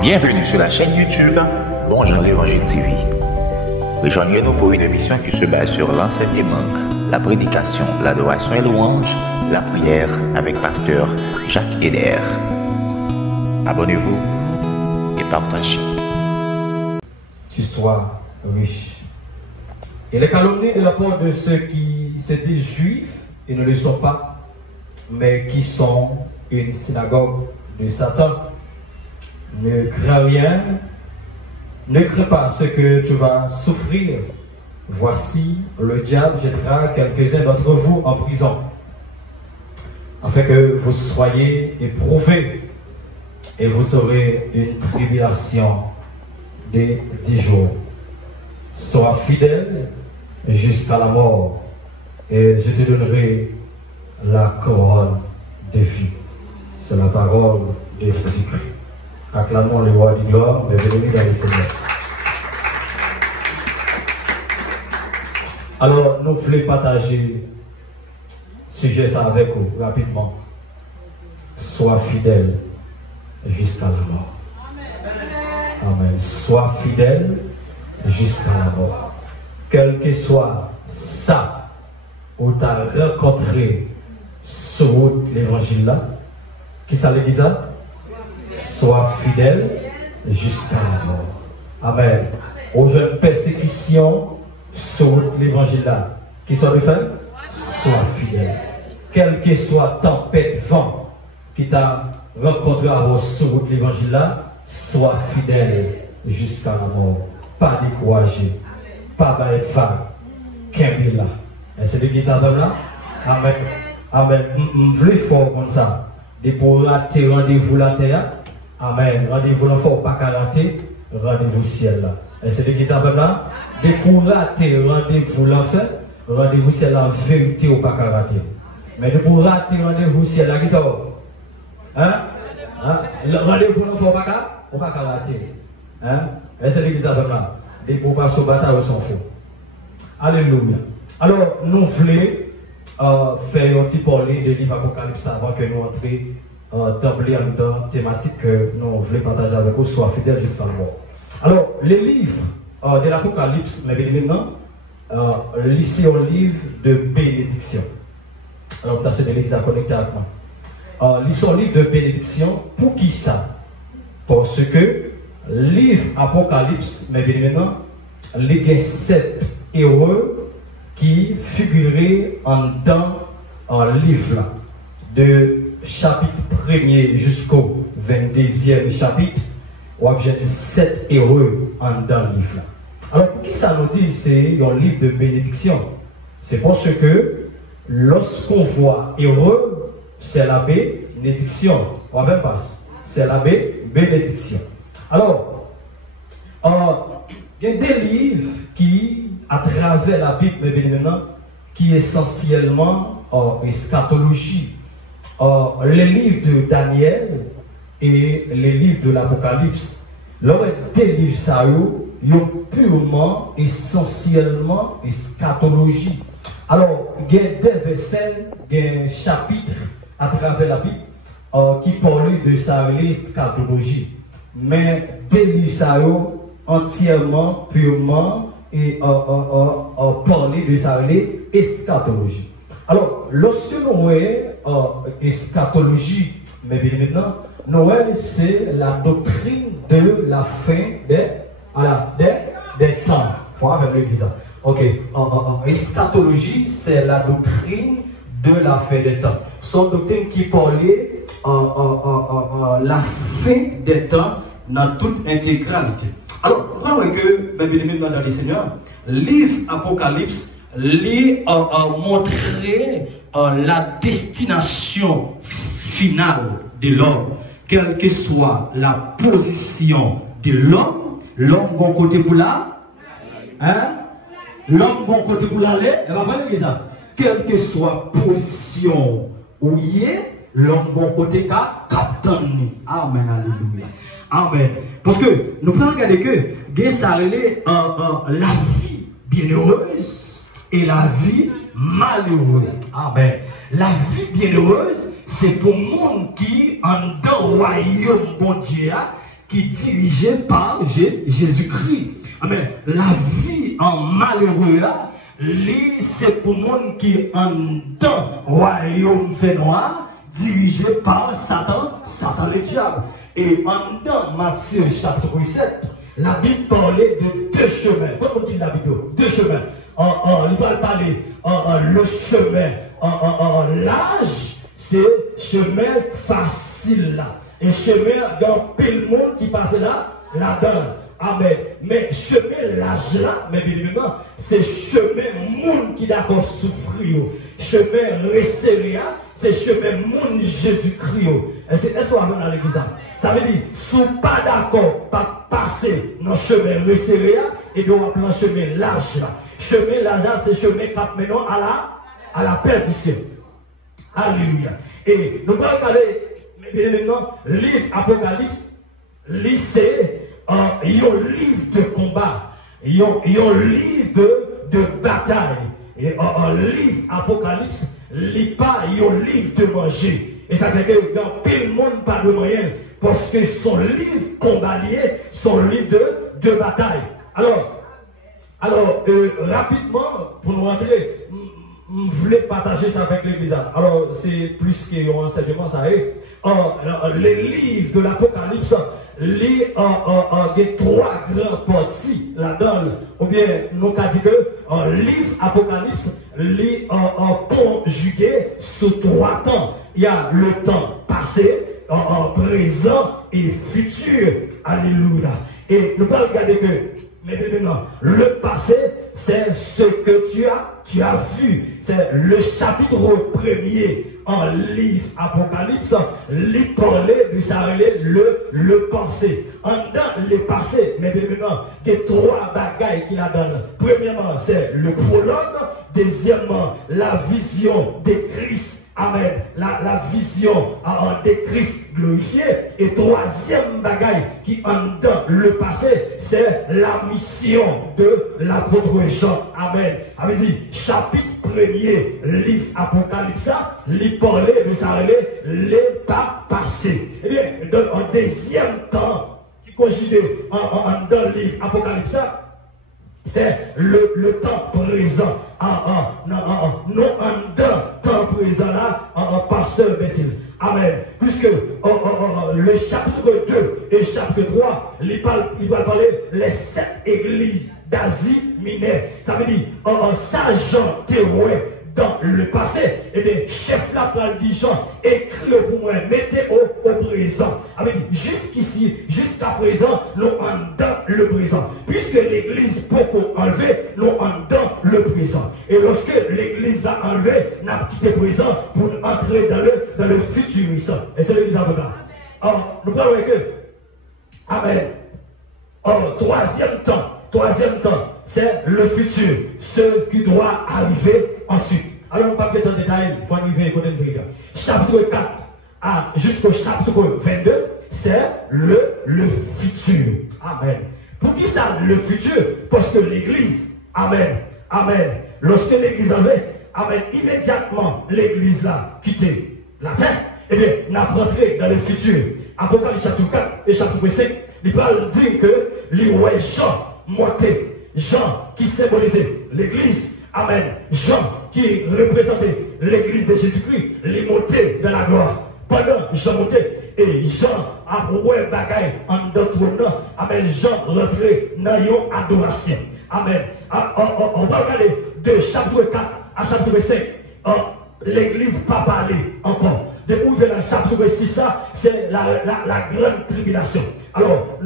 Bienvenue sur la chaîne YouTube Bonjour l'Évangile TV. Rejoignez-nous pour une émission qui se base sur l'enseignement, la prédication, l'adoration et louange, la prière avec pasteur Jacques Eder. Abonnez-vous et partagez. Tu sois riche. Et les calomnies de la part de ceux qui se disent juifs et ne le sont pas, mais qui sont une synagogue de Satan. Ne crains rien, ne crains pas ce que tu vas souffrir. Voici, le diable jettera quelques-uns d'entre vous en prison, afin que vous soyez éprouvés, et vous aurez une tribulation de 10 jours. Sois fidèle jusqu'à la mort, et je te donnerai la couronne de vie. C'est la parole de Jésus-Christ. Acclamons le roi du gloire, bienvenue dans le Seigneur. Alors, nous voulons partager ce sujet ça avec vous rapidement. Sois fidèle jusqu'à la mort. Amen. Sois fidèle jusqu'à la mort. Quel que soit ça où tu as rencontré sur l'évangile là, qui ça l'église là? Sois fidèle jusqu'à la mort. Amen. Aux jeunes persécutions sur l'évangile là, qui sont de faire, sois fidèle. Quel que soit tempête, vent qui t'a rencontré avant sur l'évangile là, sois fidèle jusqu'à la mort. Pas découragé, pas baïfa, qu'un là. Et c'est l'église là? Amen. Amen. Je veux fort comme ça. Et pour rater rendez-vous la terre. Amen. Rendez-vous l'enfant pas qu'à rater, rendez-vous ciel là. Et c'est l'église avec là. Et pour rater rendez-vous l'enfer, rendez-vous ciel la vérité ou pas qu'à rater. Mais pour rater rendez-vous ciel là, qui ça va? Hein? Rendez-vous l'enfant pas qu'à rater. Hein? Et c'est l'église avec là. Et pour passer au bataille au s'en fout. Alléluia. Alors, nous voulons faire un petit parler de livre Apocalypse avant que nous entrions d'emblée dans la thématique que nous voulons partager avec vous, soit fidèle jusqu'à la mort. Alors, les livres de l'Apocalypse, mais maintenant, c'est un livre de bénédiction. Alors, tu as de l'église à connecter avec moi. C'est un livre de bénédiction, pour qui ça? Parce que le livre Apocalypse, mais maintenant, il y a 7 héros qui figuraient en dans un livre là, de chapitre 1er jusqu'au 22e chapitre, où il y a 7 héros en dans le livre là. Alors pour qui ça nous dit c'est un livre de bénédiction? C'est parce que lorsqu'on voit héros, c'est la bénédiction. On va même passer. C'est la bénédiction. Alors, il y a des livres qui, à travers la Bible, mais maintenant, qui est essentiellement eschatologie. Les livres de Daniel et les livres de l'Apocalypse, lors des livres ça ils sont purement, essentiellement eschatologie. Alors, il y a des versets, il y a un chapitre à travers la Bible qui parle de ça, l'eschatologie. Mais des livres ça entièrement, purement et parler de ça, l'eschatologie. Alors, lorsque nous voyons eschatologie, mais bien maintenant, nous voyons c'est la doctrine de la fin des temps. Il faut avoir l'église. Ok, eschatologie, c'est la doctrine de la fin des temps. C'est une doctrine qui parlait la fin des temps dans toute intégralité. Alors, nous voyons que, bien maintenant dans les Seigneurs, le livre Apocalypse, lui a montré la destination finale de l'homme, quelle que soit la position de l'homme, l'homme bon côté pour là, hein? L'homme bon côté pour l'aller, elle va pas dire ça. Quelle que soit position où il est, l'homme bon côté qu'a captain. Amen, alléluia. Amen. Parce que nous pouvons regarder que ça relève la vie bienheureuse et la vie malheureuse. Amen. La vie bienheureuse, c'est pour le monde qui, en dans le royaume bon Dieu, qui est dirigé par Jésus-Christ. Amen. La vie en malheureux là, c'est pour monde qui en dans royaume fait noir, dirigé par Satan le diable. Et en dans Matthieu chapitre 7, la Bible parlait de deux chemins. Comment on dit la Bible? Deux chemins. Il va parler le chemin l'âge, c'est chemin facile là. Et chemin dans pile monde qui passe là-dedans. Amen. Mais chemin l'âge là, mais bien évidemment, c'est chemin monde qui d'accord souffrir. Chemin resserré, c'est chemin monde Jésus-Christ. Est-ce qu'on va dans l'église? Ça veut dire, si vous n'êtes pas d'accord, pas passer dans le chemin resserré, et bien on va prendre chemin large là. Chemin large, c'est chemin qui mène à la perdition. Alléluia. Et nous allons regarder, bien évidemment, le livre Apocalypse, c'est un livre de combat, un livre de bataille. Et un livre Apocalypse, n'est pas un livre de manger. Et ça veut dire que dans tout le monde, pas de moyen, parce que son livre combalier, son livre de bataille. Alors, rapidement, pour nous rentrer, je voulais partager ça avec l'église. Alors, c'est plus qu'un enseignement, ça est. Les livres de l'Apocalypse, il y a trois grandes parties là-dedans. Ou bien, nous avons dit que le livre Apocalypse, il est conjugué sur trois temps. Il y a le temps passé, présent et futur. Alléluia. Et nous allons regarder que, mais maintenant, le passé, c'est ce que tu as vu. C'est le chapitre 1er en livre Apocalypse, il parlait de ça, le passé. En dans le passé, mais maintenant, il y a trois bagailles qu'il a donné. Premièrement, c'est le prologue. Deuxièmement, la vision de Christ. Amen. La vision de Christ glorifié. Et troisième bagaille qui en dans le passé, c'est la mission de l'apôtre Jean. Amen. Avait dit, chapitre 1er, livre Apocalypse, il parlait de ça, les pas passés. Eh bien, en deuxième temps, tu conjugues dans le livre Apocalypse, c'est le temps présent. Non, en temps présent là, pasteur Bethil. Amen. Puisque le chapitre 2 et chapitre 3, il va parler les 7 églises d'Asie mineure. Ça veut dire, ça Jean témoin dans le passé, et bien, chef là pour le Jean, écrit pour moi, mettez au présent. Avec jusqu'ici, jusqu'à présent, nous en dans le présent. Puisque l'église beaucoup enlevé, nous en dans le présent. Et lorsque l'église va enlever, n'a quitté le présent pour entrer dans le futurisme. Et c'est l'église avocat. Alors, nous parlons que, amen. Troisième temps, c'est le futur, ce qui doit arriver ensuite. Alors, on ne va pas en détail, il faut arriver côté de briga. Chapitre 4 jusqu'au chapitre 22, c'est le futur. Amen. Pour qui ça, le futur? Parce que l'église, amen, lorsque l'église avait, amen, immédiatement, l'église là, quitté la terre, eh bien, n'a rentré dans le futur. Apocalypse chapitre 4 et chapitre 5, il parle dire que les Jean monté, Jean qui symbolisait l'église, amen, Jean qui représentait l'église de Jésus-Christ, les montés dans la gloire. Pendant Jean montait, et Jean a prouvé bagaille en d'autres noms, amen, Jean rentré dans une adoration. Amen. On va regarder de chapitre 4 à chapitre 5. L'église pas parlé encore. Depuis dans le chapitre 6, c'est la grande tribulation. Alors,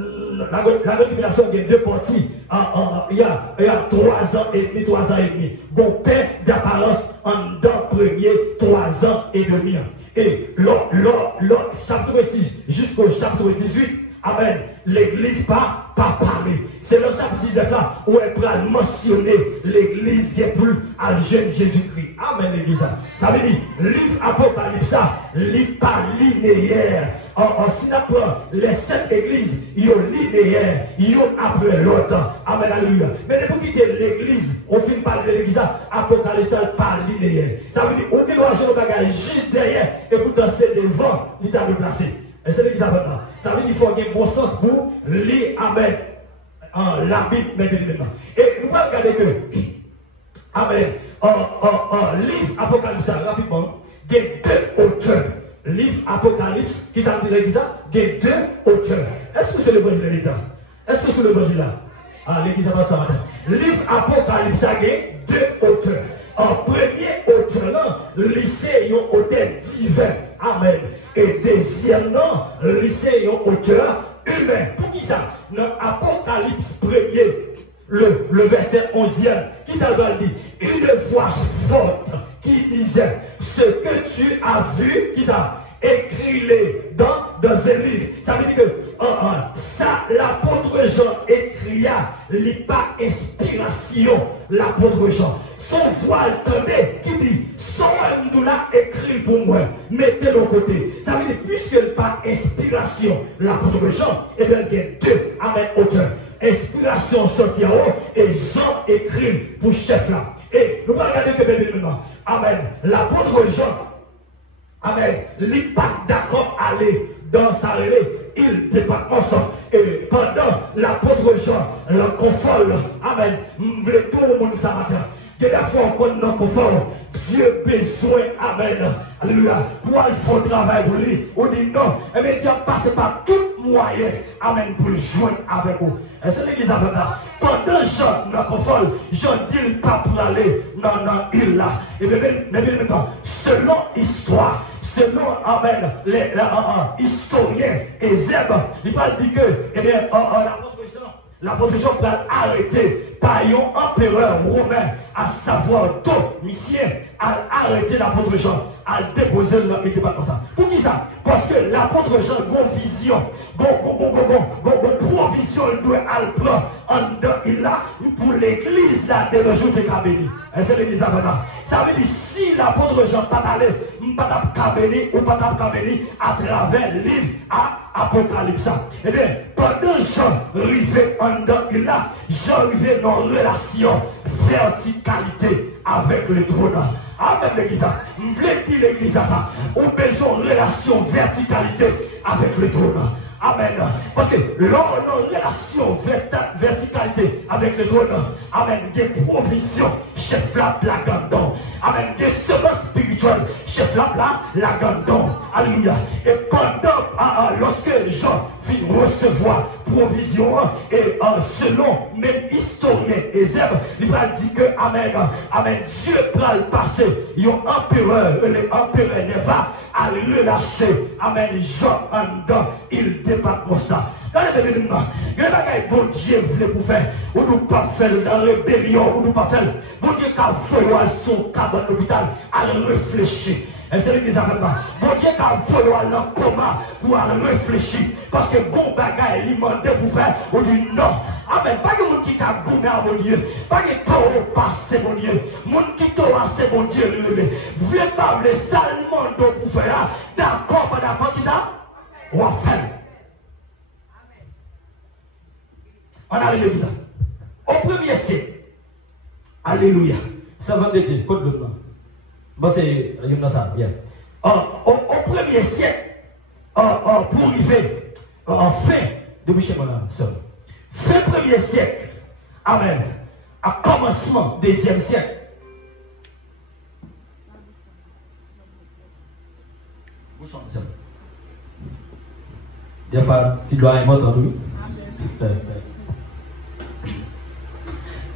la grande tribulation, il y a deux parties. Il y a 3 ans et demi, 3 ans et demi. Bon père d'apparence en dans premier 3 ans et demi. Et le chapitre 6 jusqu'au chapitre 18, amen, l'église pas parler. C'est le chapitre 19 là où elle peut mentionner l'église qui est plus à jeune Jésus-Christ. Amen, l'église. Ça veut dire, livre Apocalypse, n'est pas linéaire. Si on prend les 7 églises, ils sont linéaires, ils sont après l'autre. Amen, alléluia. Mais depuis quitter l'église, on finit par l'église, Apocalypse pas linéaire. Ça veut dire, aucun doit jouer le bagage juste derrière, et pourtant c'est devant, il t'a déplacé. Et c'est l'église avant. Ça veut dire qu'il faut avoir un bon sens pour lire, amen, la Bible maintenant. Et nous allons regarder que, amen, livre Apocalypse, rapidement, il y a deux auteurs. Livre Apocalypse, qui s'appelle l'église, il y a deux auteurs. Est-ce que c'est l'évangile de l'église? Est-ce que c'est l'évangile là? Ah, l'église va ce matin. Livre Apocalypse, il y a deux auteurs. En premier auteur, lycée, il y a un auteur divin. Amen. Et deuxièmement, lycée, il y a un auteur humain. Pour qui ça? Dans Apocalypse 1er, le verset 11e, qui ça doit dire? Une voix forte qui disait, ce que tu as vu, qui ça? Écris-les dans un livre. Ça veut dire que ça, l'apôtre Jean écria, il pas inspiration, l'apôtre Jean. Son voile tombé qui dit, son nous l'a écrit pour moi, mettez-le de côté. Ça veut dire, puisque il pas inspiration, l'apôtre Jean, et bien il y a deux, amen, auteurs. Inspiration sortie en haut, et Jean écrit pour chef là. Et nous allons regarder que bien maintenant, amen, l'apôtre Jean, amen, il n'est pas d'accord à aller dans sa relais, il débat ensemble. Et pendant l'apôtre Jean, le confort, amen, nous voulons tout le monde ce matin. Que la fois on connaît nos conforts, Dieu besoin, amen, alléluia, pour aller faire le travail pour lui. On dit non, et bien Dieu a passé par tout moyen, amen, pour le joindre avec vous. Et c'est l'église avec là. Pendant Jean, dans le confort, Jean dit pas pour aller dans l'île là. Et bien maintenant, selon l'histoire, selon, amen, les historiens et Zeb, il va dire que, eh bien, l'apôtre Jean peut arrêter par un empereur romain, à savoir Domitien, à arrêter l'apôtre Jean, à déposer le débat ça. Pour qui ça? Parce que l'apôtre Jean a une vision, une provision, il doit aller prendre en dedans, il a pour l'église là, de le jour de Kabéni. Et c'est l'église avant. Ça veut dire si l'apôtre Jean pas allé, pas Kabéni ou pas Kabéni à travers le livre à Apocalypse. Eh bien, pendant Jean arrivé en dedans, il a, Jean arrivé dans une relation verticalité avec le trône. Amen l'église. Vous voulez dire l'église ça? On a besoin de relation verticalité avec le trône. Amen. Parce que lors de relation verticalité avec le trône, amen, des provisions, chef là, la gandon. Amen, des semences spirituelles, chef là, la gandon. Alléluia. Et pendant, lorsque Jean fit recevoir provision, et selon même historien Ezeb, il va dire que, amen, Dieu prend le passé, il y a un empereur, l'empereur ne va à relâcher, amen, Jean en dedans, il débat pour ça. Regardez bien, regardez bon Dieu voulait pour faire, ou nous pas faire dans la rébellion, ou nous pas faire, bon Dieu qu'a fait son cabane d'hôpital, à réfléchir. Et c'est l'église avec moi. Bon Dieu qu'a fait dans le coma pour réfléchir. Parce que bon bagaille, il m'a demandé pour faire, on dit non. Amen. Pas de monde qui t'a goûté à mon Dieu. Pas de taureau passé, mon Dieu. Monde qui t'a passé, mon Dieu. Vous voulez pas le salement pour faire. D'accord, pas d'accord, qui ça? On va faire. On a l'église. Au premier siècle. Alléluia. Ça va me dire, code de blanc. Bon, c'est ça, bien. Au premier siècle, pour arriver en fin de Michel Monan, fin premier siècle, amen, à commencement deuxième siècle. Des fois, tu dois entendre.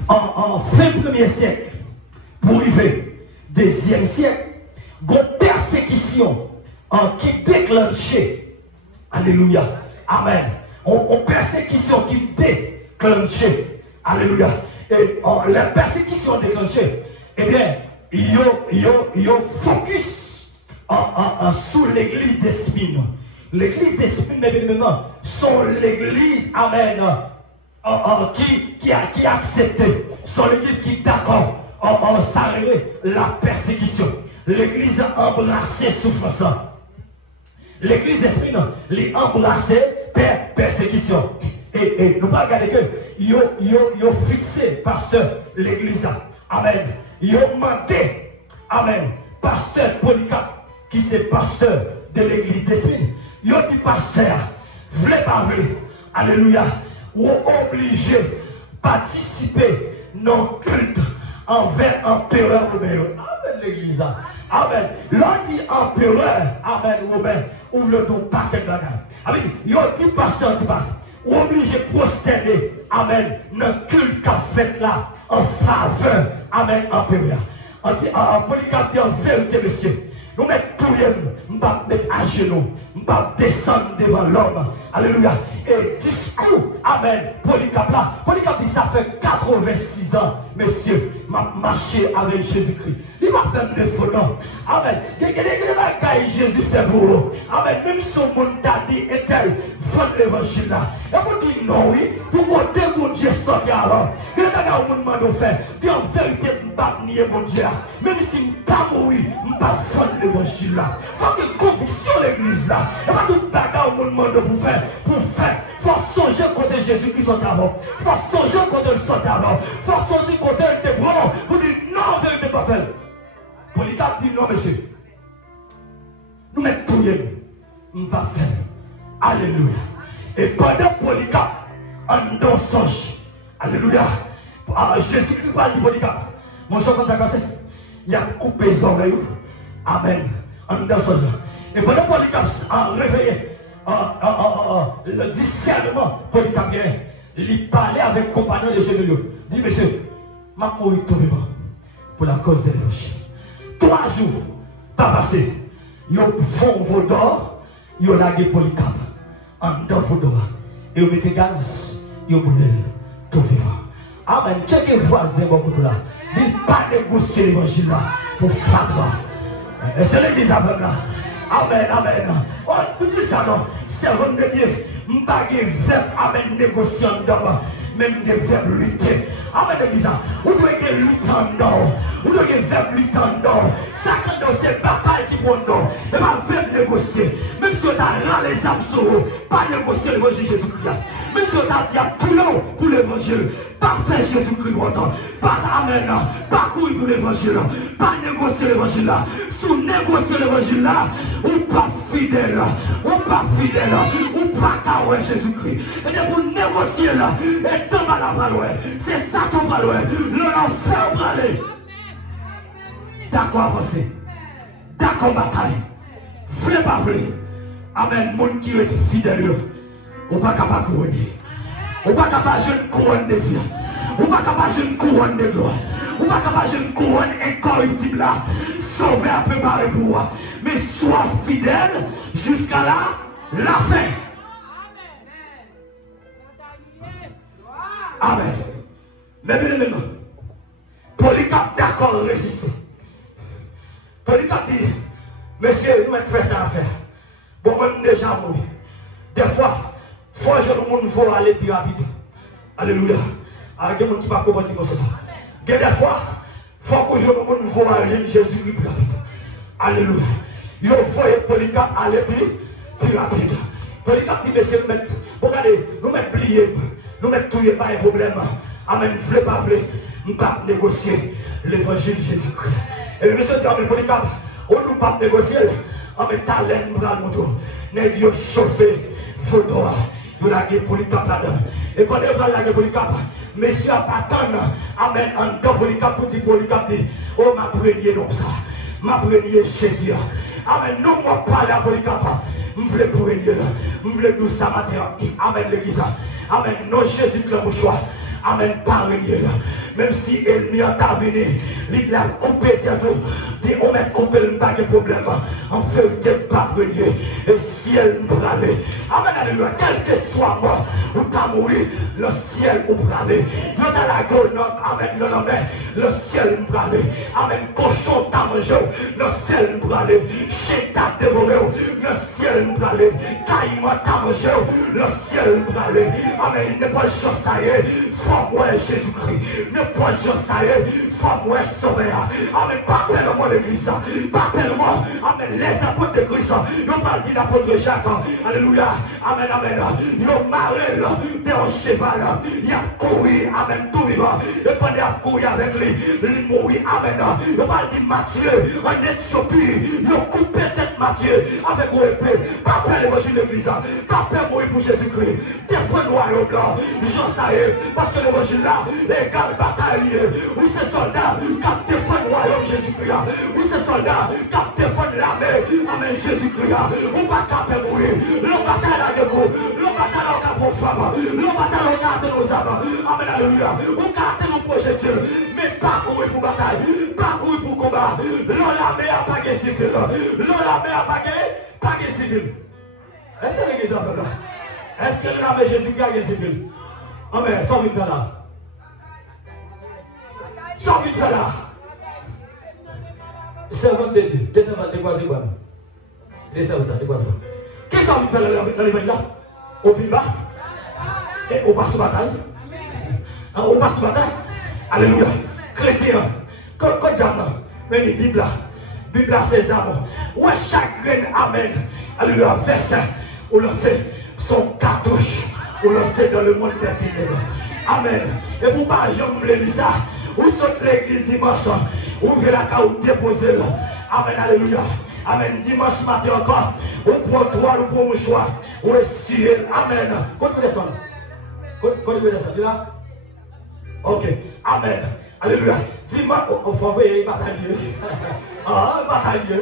En fin premier siècle, pour arriver deuxième siècle, une persécution qui déclenchée. Alléluia. Amen. Une persécution qui déclenchée. Alléluia. Et la persécution déclenchée, eh bien, il y a focus sur l'église d'Espine. L'église d'Espine, maintenant, sont l'église, amen, qui a accepté. Sont l'église qui est d'accord. On s'arrête la persécution. L'église a embrassé souffrance. L'église d'esprit, l'a embrassé persécution. Et nous allons regarder que ils ont fixé pasteur l'église. Amen. Ils ont demandé, amen, pasteur Polycarpe, qui c'est pasteur de l'église d'esprit, Yo dit pasteur, vle pas vle. Alléluia. Ou obligé de participer dans le culte envers l'empereur romain. Amen l'église. Amen. L'on dit empereur, amen, romain, ouvre le dos paquet de bagages. Amen. Yo dit pasteur, ou obligé de prosterner, amen, dans le culte qu'a fait là, en faveur, amen, empereur. En Polycarpe dit en vérité, monsieur. Nous mettons tout, nous ne mettre à genoux, nous ne descendre devant l'homme. Alléluia. Et discours, amen, Polycarpe là. Polycarpe dit ça fait 86 ans, monsieur, m'a marché avec Jésus-Christ. Il m'a fait des photos. Amen. Jésus fait pour vous. Amen. Même si mon monde t'a dit, est-elle, vendre l'évangile là. Et vous dites non, oui, pour côté mon Dieu sorti avant. Et là, on m'a fait, dit en vérité, je ne peux pas nier mon Dieu. Même si je ne peux pas mourir, je ne peux pas vendre l'évangile là. Il faut que conviction l'église là. Et pas tout bagarre au monde pour faire. Il faut songer côté Jésus qui sorti avant. Il faut songer côté le sorti avant. Il faut songer côté le débrouillard. Vous dites non, vérité pas faire. Polycarpe dit non, monsieur. Nous mettons tout, nous ne pas faire. Alléluia. Et pendant Polycarpe, en dans songe, alléluia. Jésus-Christ parle de Polycarpe. Mon cher, quand ça passe, il a coupé les oreilles. Amen. En dans songe. Et pendant Polycarpe a réveillé, le discernement, Polycarpe, il parlait avec le compagnon de Jésus. Il dit, monsieur, je vais mourir tout vivant pour la cause de l'évangile. 3 jours, pas passé. Ils font vos d'or, ils ont lagué Polycarpe en dans vos d'or. Et ils mettent gaz, ils ont brûlé tout vivant. Amen. Checkez voisin beaucoup là. Ils ne pas négocier l'évangile là pour faire. Et c'est l'église avec là. Amen, amen. Oh, tu dis ça non. C'est vrai de Dieu. Je ne pas amen, négocier en dedans. Même des verbes lutter. Amen, l'église. Vous devez lutter en dedans. Vous devez faire lutter en dedans. Ça, quand c'est bataille qui prend dedans. Et pas faire négocier. Même si on a rend les âmes sur vous, pas négocier l'évangile Jésus-Christ. Même si on a dit tout l'eau pour l'évangile. Pas faire Jésus-Christ longtemps. Pas amen. Pas courir pour l'évangile. Pas négocier l'évangile là. Sous négocier l'évangile là, ou pas fidèle. Ou pas fidèle. Ou pas carré Jésus-Christ. Et pour négocier là, et tomber à la balle. C'est ça ton balle. L'enfer va aller. D'accord avancé. D'accord bataille. Vle pas vle. Amen. Monde qui est fidèle. Ou pas capable de couronner. Ou pas capable de jeune couronne de vie. Ou pas capable de jeune couronne de gloire. Ou pas capable de jeune couronne incorruptible là. Sauvé à préparer pour moi. Mais sois fidèle jusqu'à la fin. Amen. Mais bien maintenant, Polycarpe d'accord résister. Polycarpe dit, monsieur, nous mettons faire ça à faire. Bon, même déjà mourir. Des fois, faut que le monde faut aller plus rapide. Alléluia. Avec des gens qui ne comprennent pas ça. Des fois, faut que le monde faut aller Jésus plus rapide. Alléluia. Il faut que Polycarpe aller plus rapide. Polycarpe dit, monsieur, regardez, nous mettons plier. Nous mettons tout, pas un problème. Amen. Vle pas vle. Nous ne pouvons pas négocier l'évangile de Jésus-Christ. Et le monsieur dit, mais Polycarpe, on ne peut pas négocier. Amen. Talent, nous allons nous avons chauffé. Photo. Nous avons Polycarpe là-dedans. Et quand nous avons Polycarpe, monsieur attend. Amen. En temps Polycarpe, pour dire Polycarpe, oh ma première non ça. Ma première Jésus. Amen. Nous ne parlons pas à Polycarpe. Je voulais premier là. Je voulais nous ça matin. Amen l'église. Amen. Non Jésus qui le choix. Amen. Pas régner là. Même si l'ennemi a venu, il a coupé tout. On m'a coupé le pas de problème. En vérité, pas premier. Et ciel me braver. Amen. Alléluia. Quel que soit moi, ou pas mourir, le ciel me braver. Dans la gueule, amen. Non, mais le ciel me braver. Amen. Cochon t'a mangé, le ciel me braver. Chien t'a dévoré, le ciel me braver. Caïman t'a mangé, le ciel me braver. Amen. Il n'est pas chose ça y est. Faut moi Jésus-Christ. Ne pas chose ça y est. Faut moi sauver. Amen. Pas moi l'église. Pas moi. Amen. Les apôtres de Christ. Ils parlent de l'apôtre Jacques. Alléluia. Amen. Amen. Ils ont marré de un cheval. Il a couru. Amen. Tout vivant. Et pendant qu'il a couru avec lui, il mourit. Amen. Ils parlent de Matthieu. En Éthiopie. Ils ont coupé tête Matthieu avec une épée. Pas peur l'évangile de l'église. Pas peur mourir pour Jésus-Christ. Défendre le royaume blanc. J'en sais. Parce que l'évangile là, égale bataille. Ou ces soldats qui défendent le royaume Jésus-Christ. Ou ces soldats qui défendent l'armée. Amen Jésus-Christ. Ou pas capable de mourir. Le bataille là de coup. Le bataille là pour femme. Le bataille là de nos âmes. Amen alléluia. Ou carte nos projectiles. Mais pas courir pour bataille. Pas courir pour combat. L'armée a pas de civil. L'armée a pas de civil. Est-ce que l'église a fait là? Est-ce que l'armée Jésus-Christ a de civil? Amen. Sors vite là. Sors vite là. Servant de Dieu. Des servants de quoi c'est quoi? Des servants de quoi c'est quoi? Qui sont vite là dans l'évangile là? Au Vimba? Et au passe bataille? Au passe bataille? Alléluia. Chrétien. Quand mais la Bible là, c'est amour. Ouais, chaque graine, amen. Alléluia, verset, ou lancer son cartouche, ou lancer dans le monde des ténèbres. Amen. Et pour pas jamais le ça, ou saute l'église dimanche, ouvrez la carte ou déposez là. Amen, alléluia. Amen. Dimanche matin encore, ou pour toi, ou pour mon choix, ou ciel. Amen. Quand tu descends, là? Ok. Amen. Alléluia. Dis-moi, on faut envoyer bataille. Ah, bataille.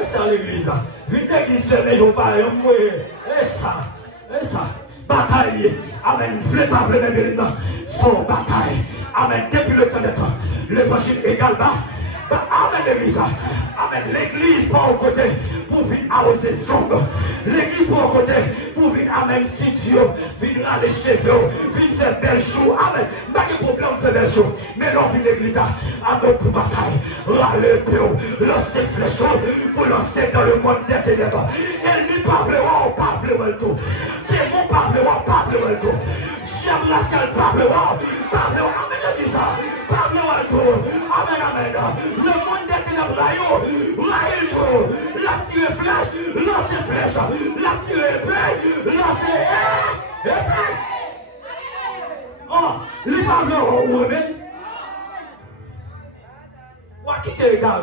Et ça, l'église. Vite l'église, mais ils vont pas. Et ça. Bataille. Amen. Vous ne pas venir maintenant. Son bataille. Amen. Depuis le temps d'être. L'évangile égale bas. Amen, l'église. Amen. L'église pas au côté pour venir arroser sombre. L'église pas au côté pour venir, amen, si Dieu viendra les cheveux, venir faire belle chose. Amen. Pas de problème de faire belle chose. Mais l'on vient l'église, amen, pour bataille. Râler pour lancer flèche pour lancer dans le monde des ténèbres. Elle n'y parlera pas le tout. Démon parlera pas le tout. J'aime la seule parlera. Amen, l'église. Parlera tout. Amen, amen. Le monde des ténèbres, raille tout. La tire flèche, lancer flèche. La tire épée, lancer épée. Oh, les parlera où amen. Ou à quitter les gars.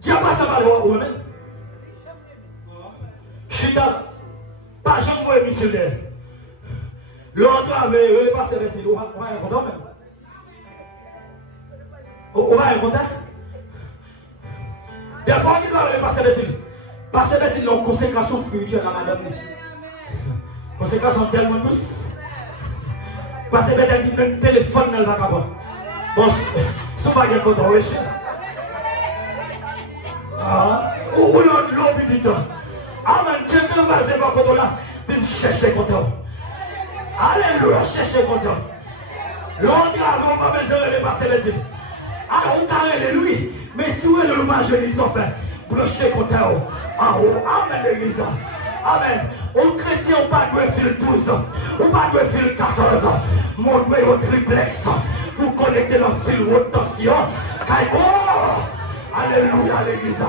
Diable, ça va le où amen. Chita, pas jamais missionnaire. L'autre avait passé avec lui, on va y compter même. On va y compter. Des fois, il doit passer avec lui. Passer avec lui, une consécration spirituelle à madame. Consécration tellement douce. Passer avec lui, un téléphone dans le vagabond. Bon, son bagage contre le chien. Ou l'autre petit temps. Amen. Dieu te va se voir contre là. Il cherche contre. Alléluia, cherchez contre. L'autre on va besoin de passer les îles. Alors on carré lui, mais si vous le marché ils ont fait, blocher contre eux. Amen l'église. Amen. Aux chrétiens, on pas de fil 12, on pas de fil 14. Mon doigt au triplex pour connecter le fil haute tension. Alléluia l'église.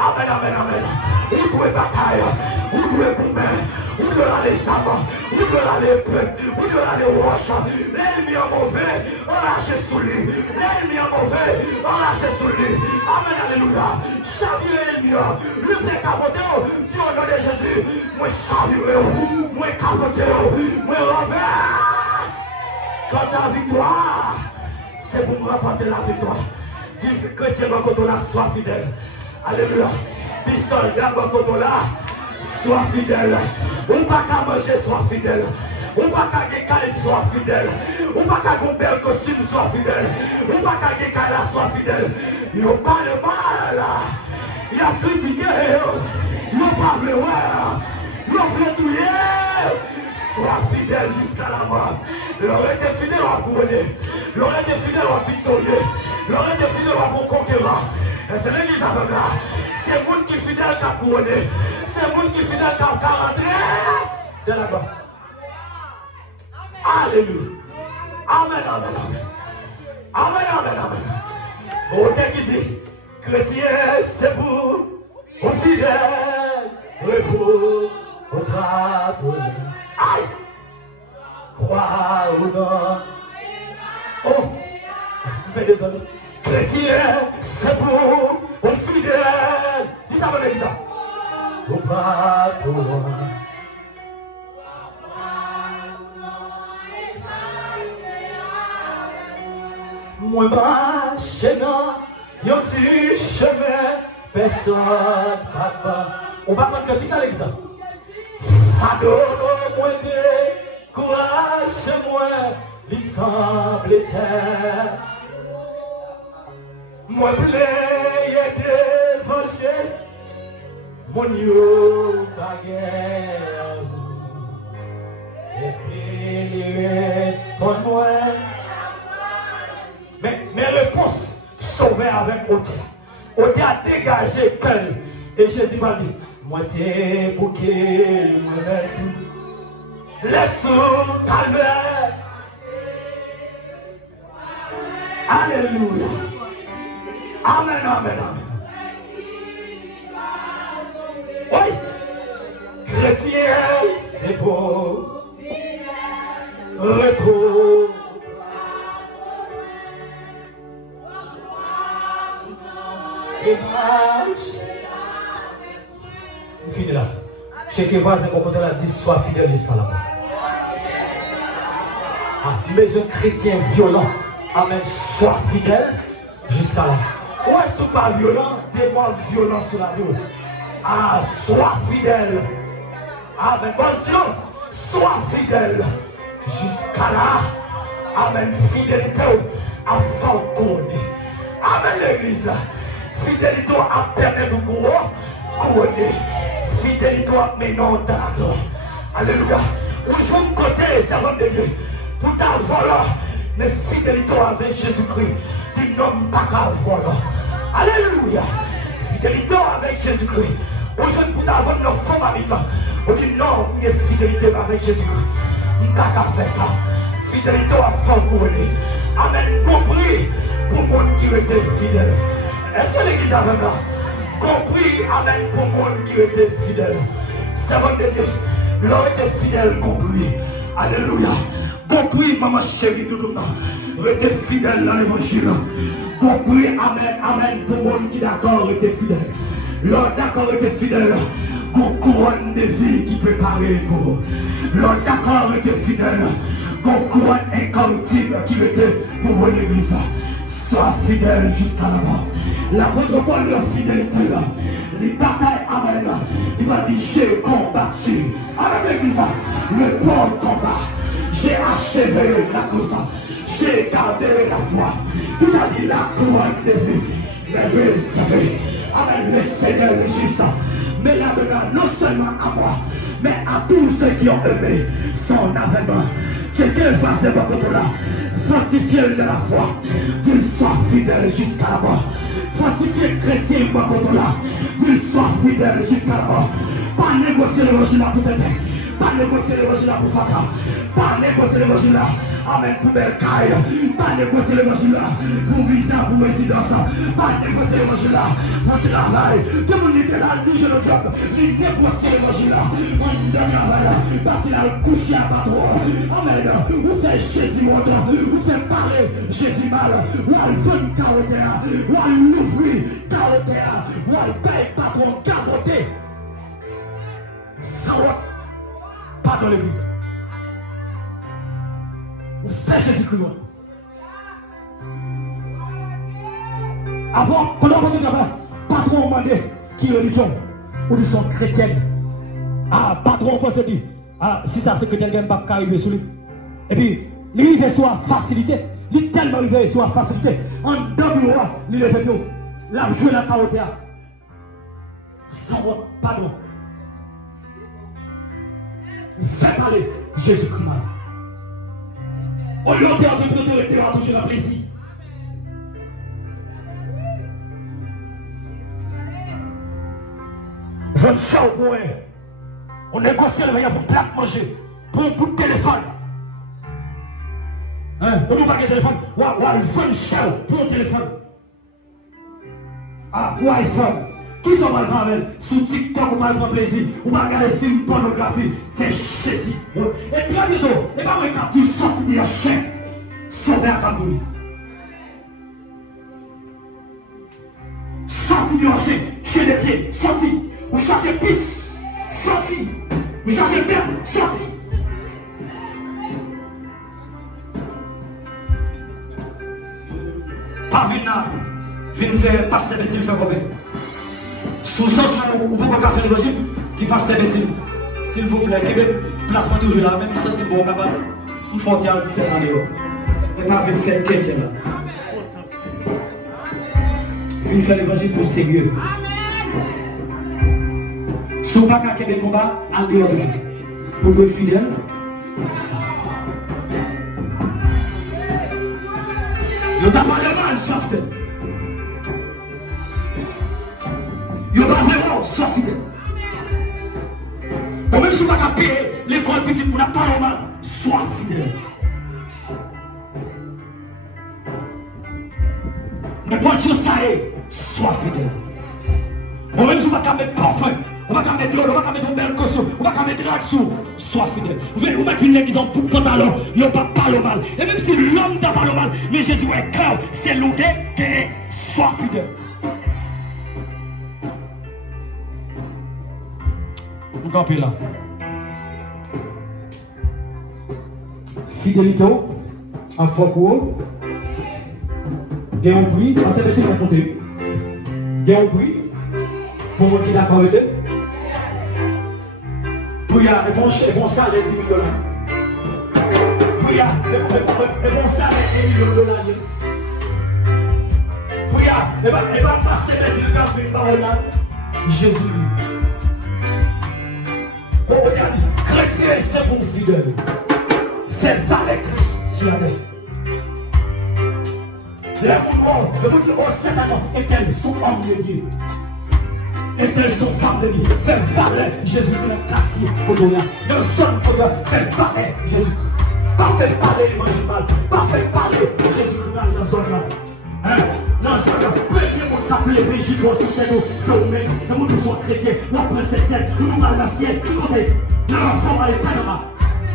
Amen, amen, amen. Où doit bataille, où doit combat, où doit aller sabbat, où doit aller peuple, où doit aller roche. L'ennemi est mauvais, on lâche sous lui. L'ennemi est mauvais, on lâche sous lui. Amen, alléluia. Chavire l'ennemi, le fait capoter, Dieu au nom de Jésus. Moi chavire, moi capoter, moi renvers. Quand ta victoire, c'est pour me rapporter la victoire. Dis chrétien, quand on a soif fidèle. Alléluia. Dis soldat, quand on a sois fidèle. Ou pas qu'à manger, sois fidèle. Ou pas qu'à gagner, sois fidèle. Ou pas qu'à gagner un costume, sois fidèle. Ou pas qu'à gagner, sois fidèle. Il n'y a pas de mal. Il a critiqué. Il n'y a pas de mal. Il a fait tout. Sois fidèle jusqu'à la mort. L'aurait été fidèle à couronner. L'aurait été fidèle à victorieux. L'aurait été fidèle à mon conquérant. Et c'est l'église avec là. C'est le monde qui est fidèle qui a couronné. C'est le monde qui est fidèle qui a rentré de la gloire. Alléluia. Amen, amen, amen. Amen, amen, amen. Au temps qui dit, chrétien, c'est vous, aux fidèles, repos, au drapeau. Aïe! Croire ou non. Oh! Je fais désolé. Chrétien, c'est pour aux fidèles. ça veut dire ça? Ou pas trop loin. Moi marche dans yon petit chemin, personne papa. On va prendre petit avec ça. Fado moi de courage moi, il semble terre. Moi plaie de vaches, mon yo baguette. Et puis pour moi. Mais mes réponses sauvées avec Othé. Othé a dégagé cœur. Et Jésus m'a dit, moi t'es bouquet, moi tout. Laisse-nous calmer. Alléluia. Amen, amen, amen. Oui. Chrétien, c'est beau. Repos. Et marche. On finit là. Chaque voisin mon côté là dit sois fidèle jusqu'à la mort. Mais un chrétien violent, amen, sois fidèle jusqu'à la mort. Ou est-ce pas violent, dis-moi violent sur la vie. Sois fidèle. Amen. Bonjour, sois fidèle jusqu'à là. Amen. Fidélité à Falcone. Amen l'église. Fidélité à permettre de couronner. Fidélité à mener dans la gloire. Alléluia. Où je veux côté, servant de Dieu. Pour ta volant, mais fidélité avec Jésus-Christ. Tu n'aimes pas qu'à volant. Alléluia. Fidélité avec Jésus-Christ. Aujourd'hui, pour ta volant, nos femmes habitent. On dit non, il y a fidélité avec Jésus-Christ. On n'a qu'à faire ça. Fidélité à Falcone. Amen. Compris pour le monde qui était fidèle. Est-ce que l'église avait là? Compris, amen, pour le monde qui était fidèle. Servant de Dieu, l'homme était fidèle, compris. Alléluia. Compris, maman chérie, tout le monde. Était fidèle dans l'évangile. Compris, amen, amen, pour le monde qui d'accord était fidèle. L'homme d'accord était fidèle. Qu'on couronne de vie qui préparait pour vous. L'homme d'accord était fidèle. Qu'on couronne incorruptible qui était pour vous l'église. Sois fidèle jusqu'à la mort. L'apôtre Paul, la fidélité là, les batailles, amen, il va dire j'ai combattu. Amen, l'église, le bon combat. J'ai achevé la course. J'ai gardé la foi. Il a dit la couronne de vie. Mais vous savez, amen, le Seigneur est juste. Mais là maintenant, non seulement à moi, mais à tous ceux qui ont aimé son avènement. Quelqu'un va se battre là. Fortifier de la foi, qu'il soit fidèle jusqu'à la mort. Fortifier chrétien contre là, qu'il soit fidèle jusqu'à la mort. Pas négocier l'évangile là pour t'aider. Pas négocier l'évangile là pour Fata. Pas négocier l'évangile là, amen, pour Belkaï. Pas négocier l'évangile là pour visa, pour résidence. Pas négocier l'évangile là pour travail. Tout le monde était là, il bouge le job. Il négocie l'évangile là pour le travail. Parce qu'il a couché à patron. Amen. Où c'est Jésus autant, où c'est parler Jésus mal. Où elle veut carotter, où elle l'ouvrir carotter, où elle paye patron carotter. Ça va. Pas dans l'église. Où c'est Jésus-Christ. Avant, pendant qu'on est là-bas, patron demandé qui religion ou ils sont chrétiennes. Patron, quoi se dit? Si ça c'est chrétien, il n'y a pas arriver sur lui. Et puis, il arrive sur la facilité. Il est tellement arrivé sur la facilité. En deux bureaux, il est fait nous. La joué la carotte. Ça va, pardon. Fais parler Jésus-Christ. Au lieu de l'autorité, on a toujours un plaisir. Je ne sais pas. On négocie le voyage pour plaque manger, pour le téléphone. Hein? On ne pas de téléphone. Ou un jeune chien pour le téléphone. Ou iPhone. Qui sont mal avec sous TikTok ou mal prendre plaisir, ou pas regarder des films pornographie, c'est chési. Et très bientôt, et pas quand tu sortis de la chaîne, sauver à Kambouli. Sorti de la chaîne, tuer des pieds, sorti. Vous cherchez piste, sorti. Vous cherchez père, sorti. Pas venir faire pasteur Béthil faire mauvais. Sous sorti, vous pouvez pas faire l'évangile qui pasteur Béthil. S'il vous plaît, Québec, placement toujours là, même si bon capable, une frontière différente dehors. Et pas venir faire quelqu'un là. Venir faire l'évangile pour sérieux. Si vous n'avez pas qu'à des combats, en dehors de vous. Pour être fidèle, vous n'avez pas le mal, sauf que. Vous n'avez pas vraiment, sauf fidèle. Ou même si vous n'avez pas payer l'école petite, vous n'avez pas le mal, sois fidèle. Ne pas dire ça, sois fidèle. Ou même si vous n'avez pas mettre parfum. On va mettre de l'eau, on va mettre un bel costume, on va mettre un sous. Sois fidèle. Vous voulez vous mettre une église en tout pantalon, il n'y a pas le mal. Et même si l'homme n'a pas le mal, mais Jésus est cœur, c'est l'outé, sois fidèle. Vous campez là. Fidélité, en foi pour gain au prix, en ce petit côté. Gain au prix, pour moi qui est d'accord avec eux. Puis il y a un bon salaire de $10 000. Puis il y a un bon salaire de $1 million. Puis il y a un pasteur de $10 000. Jésus. On regarde, chrétien, c'est pour fidèle. C'est ça les Christ sur la terre. C'est un mouvement, le mouvement certainement, et qu'elles sont hommes de Dieu. Et qu'elles sont femmes de Dieu. Fais valer Jésus pour le quartier pour donner. Ne sonne pour toi, fais valer Jésus. Pas fait parler l'évangile mal, pas fait parler Jésus dans son nom. Dans son nom, premier monde s'appelle Brigitte, on se fait nous, sommet, le monde nous sont chrétiens, l'on peut s'essayer, nous mal la sienne, écoutez, l'enfant à l'éternel,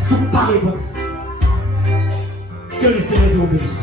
sous parler, que le Seigneur nous bénisse.